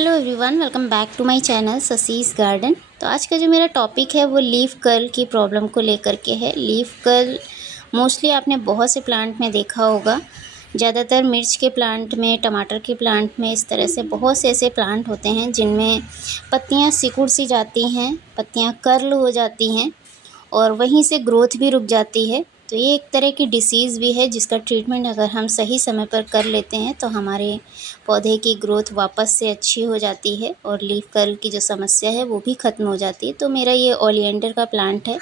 Hello everyone, welcome back to my channel Sassy's garden. तो आज का जो मेरा टॉपिक है वो लीफ कर्ल की प्रॉब्लम को लेकर के है। लीफ कर्ल मोस्टली आपने बहुत से प्लांट में देखा होगा। ज़्यादातर मिर्च के प्लांट में, टमाटर के प्लांट में, इस तरह से बहुत से ऐसे प्लांट होते हैं जिनमें पत्तियां सिकुड़ सी जाती हैं, पत्तियां कर्ल हो जाती हैं और वहीं से ग्रोथ भी रुक जाती है। तो ये एक तरह की डिसीज़ भी है जिसका ट्रीटमेंट अगर हम सही समय पर कर लेते हैं तो हमारे पौधे की ग्रोथ वापस से अच्छी हो जाती है और लीफ कर्ल की जो समस्या है वो भी ख़त्म हो जाती है। तो मेरा ये ओलिएंडर का प्लांट है,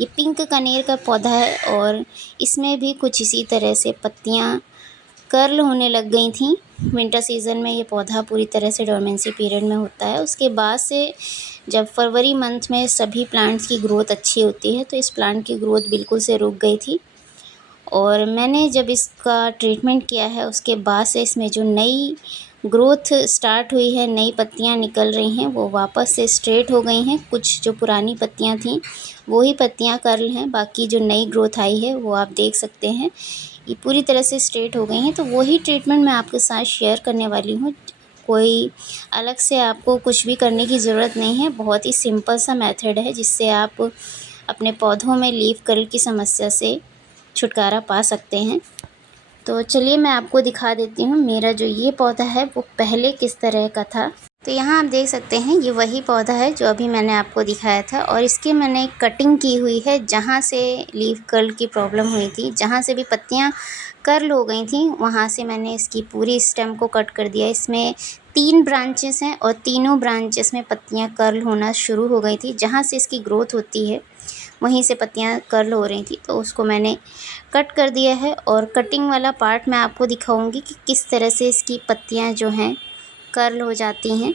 ये पिंक कनेर का पौधा है और इसमें भी कुछ इसी तरह से पत्तियाँ कर्ल होने लग गई थी। विंटर सीज़न में ये पौधा पूरी तरह से डोरमेंसी पीरियड में होता है। उसके बाद से जब फरवरी मंथ में सभी प्लांट्स की ग्रोथ अच्छी होती है तो इस प्लांट की ग्रोथ बिल्कुल से रुक गई थी। और मैंने जब इसका ट्रीटमेंट किया है उसके बाद से इसमें जो नई ग्रोथ स्टार्ट हुई है, नई पत्तियां निकल रही हैं, वो वापस से स्ट्रेट हो गई हैं। कुछ जो पुरानी पत्तियां थीं वो ही पत्तियां कर्ल हैं, बाकी जो नई ग्रोथ आई है वो आप देख सकते हैं ये पूरी तरह से स्ट्रेट हो गई हैं। तो वही ट्रीटमेंट मैं आपके साथ शेयर करने वाली हूँ। कोई अलग से आपको कुछ भी करने की ज़रूरत नहीं है, बहुत ही सिंपल सा मेथड है जिससे आप अपने पौधों में लीफ कर्ल की समस्या से छुटकारा पा सकते हैं। तो चलिए मैं आपको दिखा देती हूँ मेरा जो ये पौधा है वो पहले किस तरह का था। तो यहाँ आप देख सकते हैं ये वही पौधा है जो अभी मैंने आपको दिखाया था और इसकी मैंने कटिंग की हुई है जहाँ से लीफ कर्ल की प्रॉब्लम हुई थी, जहाँ से भी पत्तियाँ कर्ल हो गई थी वहाँ से मैंने इसकी पूरी स्टेम को कट कर दिया। इसमें 3 ब्रांचेस हैं और तीनों ब्रांचेस में पत्तियाँ कर्ल होना शुरू हो गई थी। जहाँ से इसकी ग्रोथ होती है वहीं से पत्तियाँ कर्ल हो रही थी, तो उसको मैंने कट कर दिया है। और कटिंग वाला पार्ट मैं आपको दिखाऊंगी कि किस तरह से इसकी पत्तियाँ जो हैं कर्ल हो जाती हैं।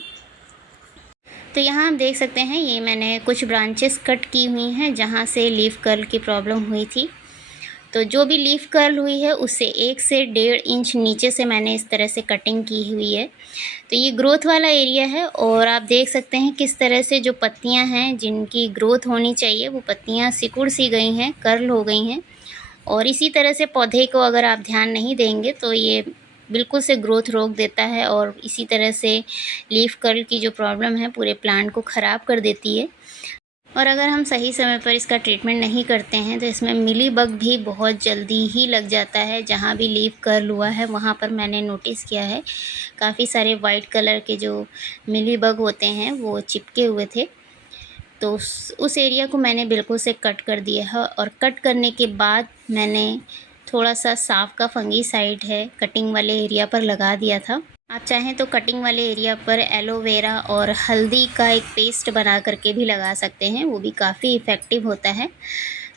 तो यहाँ आप देख सकते हैं ये मैंने कुछ ब्रांचेस कट की हुई हैं जहाँ से लीफ कर्ल की प्रॉब्लम हुई थी। तो जो भी लीफ कर्ल हुई है उससे 1 से 1.5 इंच नीचे से मैंने इस तरह से कटिंग की हुई है। तो ये ग्रोथ वाला एरिया है और आप देख सकते हैं किस तरह से जो पत्तियां हैं जिनकी ग्रोथ होनी चाहिए वो पत्तियां सिकुड़ सी गई हैं, कर्ल हो गई हैं। और इसी तरह से पौधे को अगर आप ध्यान नहीं देंगे तो ये बिल्कुल से ग्रोथ रोक देता है और इसी तरह से लीफ कर्ल की जो प्रॉब्लम है पूरे प्लांट को ख़राब कर देती है। और अगर हम सही समय पर इसका ट्रीटमेंट नहीं करते हैं तो इसमें मिली बग भी बहुत जल्दी ही लग जाता है। जहाँ भी लीफ कर्ल हुआ है वहाँ पर मैंने नोटिस किया है काफ़ी सारे वाइट कलर के जो मिली बग होते हैं वो चिपके हुए थे। तो उस एरिया को मैंने बिल्कुल से कट कर दिया है और कट करने के बाद मैंने थोड़ा सा साफ का फंगीसाइड है कटिंग वाले एरिया पर लगा दिया था। आप चाहें तो कटिंग वाले एरिया पर एलोवेरा और हल्दी का एक पेस्ट बना करके भी लगा सकते हैं, वो भी काफ़ी इफ़ेक्टिव होता है।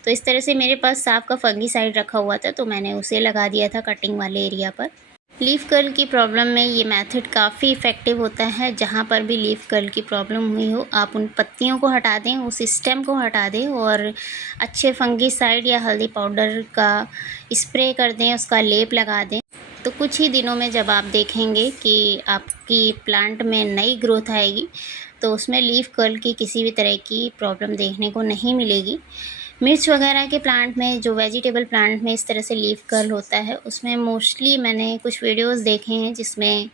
तो इस तरह से मेरे पास साफ का फंगीसाइड रखा हुआ था तो मैंने उसे लगा दिया था कटिंग वाले एरिया पर। लीफ कर्ल की प्रॉब्लम में ये मेथड काफ़ी इफ़ेक्टिव होता है। जहाँ पर भी लीफ कर्ल की प्रॉब्लम हुई हो आप उन पत्तियों को हटा दें, उस स्टेम को हटा दें और अच्छे फंगीसाइड या हल्दी पाउडर का स्प्रे कर दें, उसका लेप लगा दें। तो कुछ ही दिनों में जब आप देखेंगे कि आपकी प्लांट में नई ग्रोथ आएगी तो उसमें लीफ कर्ल की किसी भी तरह की प्रॉब्लम देखने को नहीं मिलेगी। मिर्च वगैरह के प्लांट में, जो वेजिटेबल प्लांट में इस तरह से लीफ कर्ल होता है उसमें मोस्टली मैंने कुछ वीडियोस देखे हैं जिसमें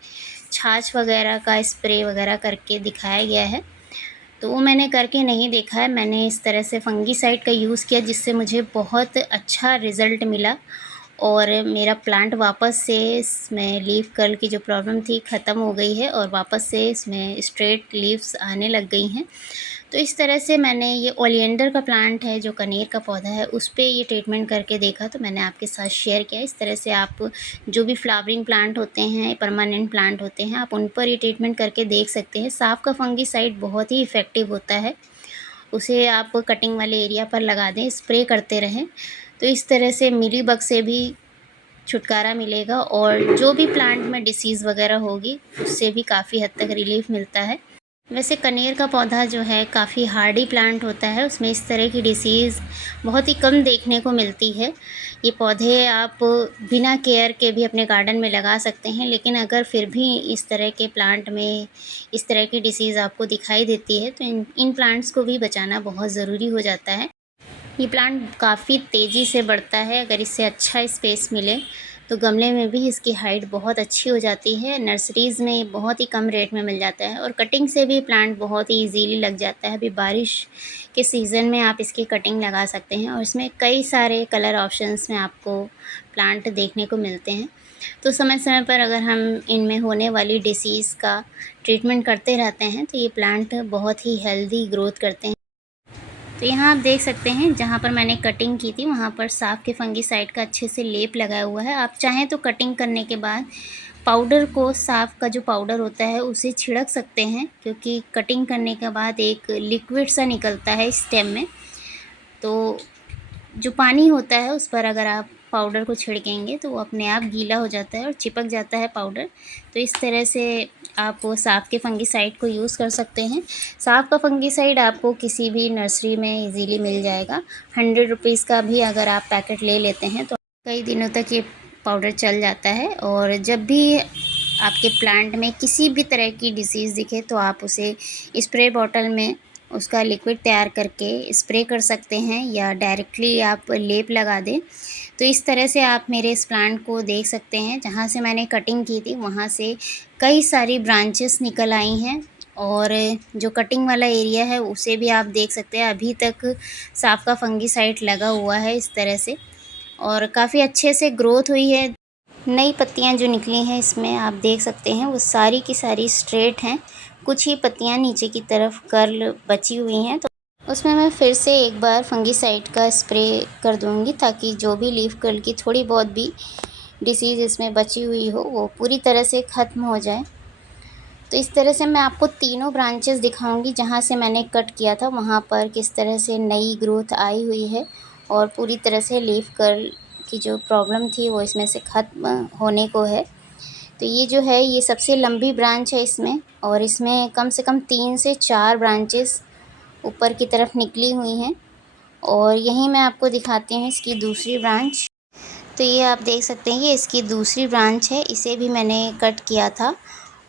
छाछ वगैरह का स्प्रे वगैरह करके दिखाया गया है। तो वो मैंने करके नहीं देखा है। मैंने इस तरह से फंगीसाइड का यूज़ किया जिससे मुझे बहुत अच्छा रिज़ल्ट मिला और मेरा प्लांट वापस से इसमें लीफ कर्ल की जो प्रॉब्लम थी ख़त्म हो गई है और वापस से इसमें स्ट्रेट लीव्स आने लग गई हैं। तो इस तरह से मैंने ये ओलिएंडर का प्लांट है जो कनेर का पौधा है उस पे ये ट्रीटमेंट करके देखा तो मैंने आपके साथ शेयर किया। इस तरह से आप जो भी फ्लावरिंग प्लांट होते हैं, परमानेंट प्लांट होते हैं, आप उन पर ये ट्रीटमेंट करके देख सकते हैं। साफ का फंगीसाइड बहुत ही इफ़ेक्टिव होता है, उसे आप कटिंग वाले एरिया पर लगा दें, स्प्रे करते रहें। तो इस तरह से मिलीबग से भी छुटकारा मिलेगा और जो भी प्लांट में डिसीज़ वगैरह होगी उससे भी काफ़ी हद तक रिलीफ मिलता है। वैसे कनेर का पौधा जो है काफ़ी हार्डी प्लांट होता है, उसमें इस तरह की डिसीज़ बहुत ही कम देखने को मिलती है। ये पौधे आप बिना केयर के भी अपने गार्डन में लगा सकते हैं, लेकिन अगर फिर भी इस तरह के प्लांट में इस तरह की डिसीज़ आपको दिखाई देती है तो इन प्लांट्स को भी बचाना बहुत ज़रूरी हो जाता है। ये प्लांट काफ़ी तेज़ी से बढ़ता है, अगर इससे अच्छा स्पेस मिले तो गमले में भी इसकी हाइट बहुत अच्छी हो जाती है। नर्सरीज़ में ये बहुत ही कम रेट में मिल जाता है और कटिंग से भी प्लांट बहुत ही ईज़िली लग जाता है। अभी बारिश के सीज़न में आप इसकी कटिंग लगा सकते हैं और इसमें कई सारे कलर ऑप्शंस में आपको प्लांट देखने को मिलते हैं। तो समय-समय पर अगर हम इनमें होने वाली डिसीज़ का ट्रीटमेंट करते रहते हैं तो ये प्लांट बहुत ही हेल्दी ग्रोथ करते हैं। तो यहाँ आप देख सकते हैं जहाँ पर मैंने कटिंग की थी वहाँ पर साफ के फंगीसाइड का अच्छे से लेप लगाया हुआ है। आप चाहें तो कटिंग करने के बाद पाउडर को, साफ का जो पाउडर होता है उसे छिड़क सकते हैं, क्योंकि कटिंग करने के बाद एक लिक्विड सा निकलता है स्टेम में। तो जो पानी होता है उस पर अगर आप पाउडर को छिड़केंगे तो वो अपने आप गीला हो जाता है और चिपक जाता है पाउडर। तो इस तरह से आप वो साफ के फंगीसाइड को यूज़ कर सकते हैं। साफ का फंगीसाइड आपको किसी भी नर्सरी में इजीली मिल जाएगा। 100 रुपीज़ का भी अगर आप पैकेट ले लेते हैं तो कई दिनों तक ये पाउडर चल जाता है। और जब भी आपके प्लांट में किसी भी तरह की डिसीज़ दिखे तो आप उसे स्प्रे बॉटल में उसका लिक्विड तैयार करके स्प्रे कर सकते हैं या डायरेक्टली आप लेप लगा दें। तो इस तरह से आप मेरे इस प्लांट को देख सकते हैं, जहाँ से मैंने कटिंग की थी वहाँ से कई सारी ब्रांचेस निकल आई हैं और जो कटिंग वाला एरिया है उसे भी आप देख सकते हैं। अभी तक साफ का फंगीसाइड लगा हुआ है इस तरह से और काफ़ी अच्छे से ग्रोथ हुई है। नई पत्तियां जो निकली हैं इसमें आप देख सकते हैं वो सारी की सारी स्ट्रेट हैं। कुछ ही पत्तियां नीचे की तरफ कर्ल बची हुई हैं, तो उसमें मैं फिर से एक बार फंगीसाइड का स्प्रे कर दूंगी ताकि जो भी लीफ कर्ल की थोड़ी बहुत भी डिसीज़ इसमें बची हुई हो वो पूरी तरह से ख़त्म हो जाए। तो इस तरह से मैं आपको तीनों ब्रांचेस दिखाऊंगी जहाँ से मैंने कट किया था वहाँ पर किस तरह से नई ग्रोथ आई हुई है और पूरी तरह से लीफ कर्ल की जो प्रॉब्लम थी वो इसमें से ख़त्म होने को है। तो ये जो है ये सबसे लंबी ब्रांच है इसमें और इसमें कम से कम 3 से 4 ब्रांचेस ऊपर की तरफ निकली हुई हैं। और यहीं मैं आपको दिखाती हूँ इसकी दूसरी ब्रांच। तो ये आप देख सकते हैं ये इसकी दूसरी ब्रांच है, इसे भी मैंने कट किया था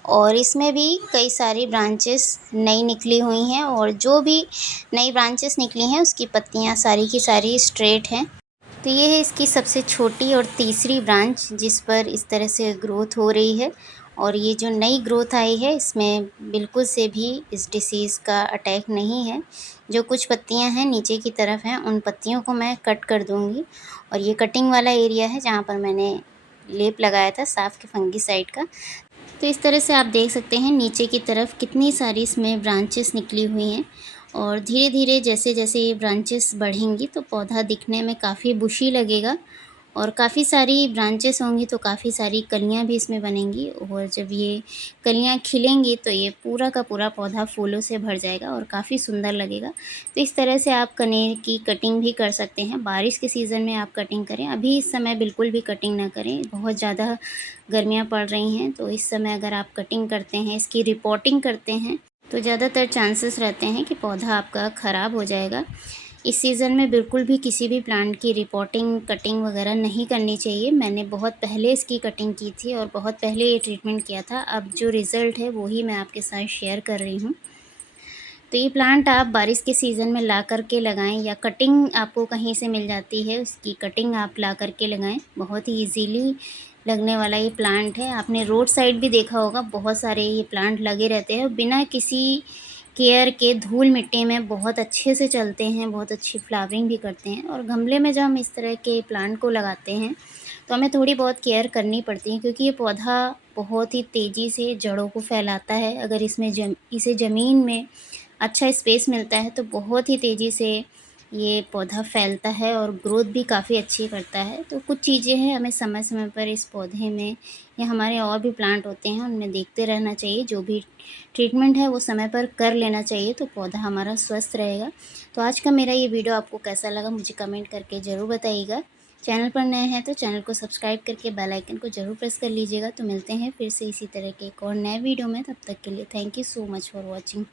और इसमें भी कई सारी ब्रांचेस नई निकली हुई हैं और जो भी नई ब्रांचेस निकली हैं उसकी पत्तियां सारी की सारी स्ट्रेट हैं। तो ये है इसकी सबसे छोटी और तीसरी ब्रांच जिस पर इस तरह से ग्रोथ हो रही है। और ये जो नई ग्रोथ आई है इसमें बिल्कुल से भी इस डिसीज़ का अटैक नहीं है। जो कुछ पत्तियां हैं नीचे की तरफ हैं उन पत्तियों को मैं कट कर दूंगी और ये कटिंग वाला एरिया है जहाँ पर मैंने लेप लगाया था साफ के फंगीसाइड का। तो इस तरह से आप देख सकते हैं नीचे की तरफ कितनी सारी इसमें ब्रांचेस निकली हुई हैं और धीरे धीरे जैसे जैसे ये ब्रांचेस बढ़ेंगी तो पौधा दिखने में काफ़ी बुशी लगेगा और काफ़ी सारी ब्रांचेस होंगी तो काफ़ी सारी कलियां भी इसमें बनेंगी और जब ये कलियां खिलेंगी तो ये पूरा का पूरा पौधा फूलों से भर जाएगा और काफ़ी सुंदर लगेगा। तो इस तरह से आप कनेर की कटिंग भी कर सकते हैं। बारिश के सीज़न में आप कटिंग करें, अभी इस समय बिल्कुल भी कटिंग ना करें, बहुत ज़्यादा गर्मियाँ पड़ रही हैं। तो इस समय अगर आप कटिंग करते हैं, इसकी रिपोर्टिंग करते हैं तो ज़्यादातर चांसेस रहते हैं कि पौधा आपका ख़राब हो जाएगा। इस सीज़न में बिल्कुल भी किसी भी प्लांट की रिपोर्टिंग, कटिंग वगैरह नहीं करनी चाहिए। मैंने बहुत पहले इसकी कटिंग की थी और बहुत पहले ये ट्रीटमेंट किया था। अब जो रिज़ल्ट है वो ही मैं आपके साथ शेयर कर रही हूँ। तो ये प्लांट आप बारिश के सीज़न में ला कर के लगाएं या कटिंग आपको कहीं से मिल जाती है उसकी कटिंग आप ला कर के लगाएं। बहुत ही इजीली लगने वाला ये प्लांट है। आपने रोड साइड भी देखा होगा, बहुत सारे ये प्लांट लगे रहते हैं बिना किसी केयर के, धूल मिट्टी में बहुत अच्छे से चलते हैं, बहुत अच्छी फ्लावरिंग भी करते हैं। और गमले में जब हम इस तरह के प्लांट को लगाते हैं तो हमें थोड़ी बहुत केयर करनी पड़ती है, क्योंकि ये पौधा बहुत ही तेज़ी से जड़ों को फैलाता है। अगर इसमें इसे ज़मीन में अच्छा स्पेस मिलता है तो बहुत ही तेज़ी से ये पौधा फैलता है और ग्रोथ भी काफ़ी अच्छी करता है। तो कुछ चीज़ें हैं हमें समय समय पर इस पौधे में या हमारे और भी प्लांट होते हैं उनमें देखते रहना चाहिए। जो भी ट्रीटमेंट है वो समय पर कर लेना चाहिए तो पौधा हमारा स्वस्थ रहेगा। तो आज का मेरा ये वीडियो आपको कैसा लगा मुझे कमेंट करके ज़रूर बताइएगा। चैनल पर नए हैं तो चैनल को सब्सक्राइब करके बेल आइकन को ज़रूर प्रेस कर लीजिएगा। तो मिलते हैं फिर से इसी तरह के एक और नए वीडियो में, तब तक के लिए thank you so much for watching.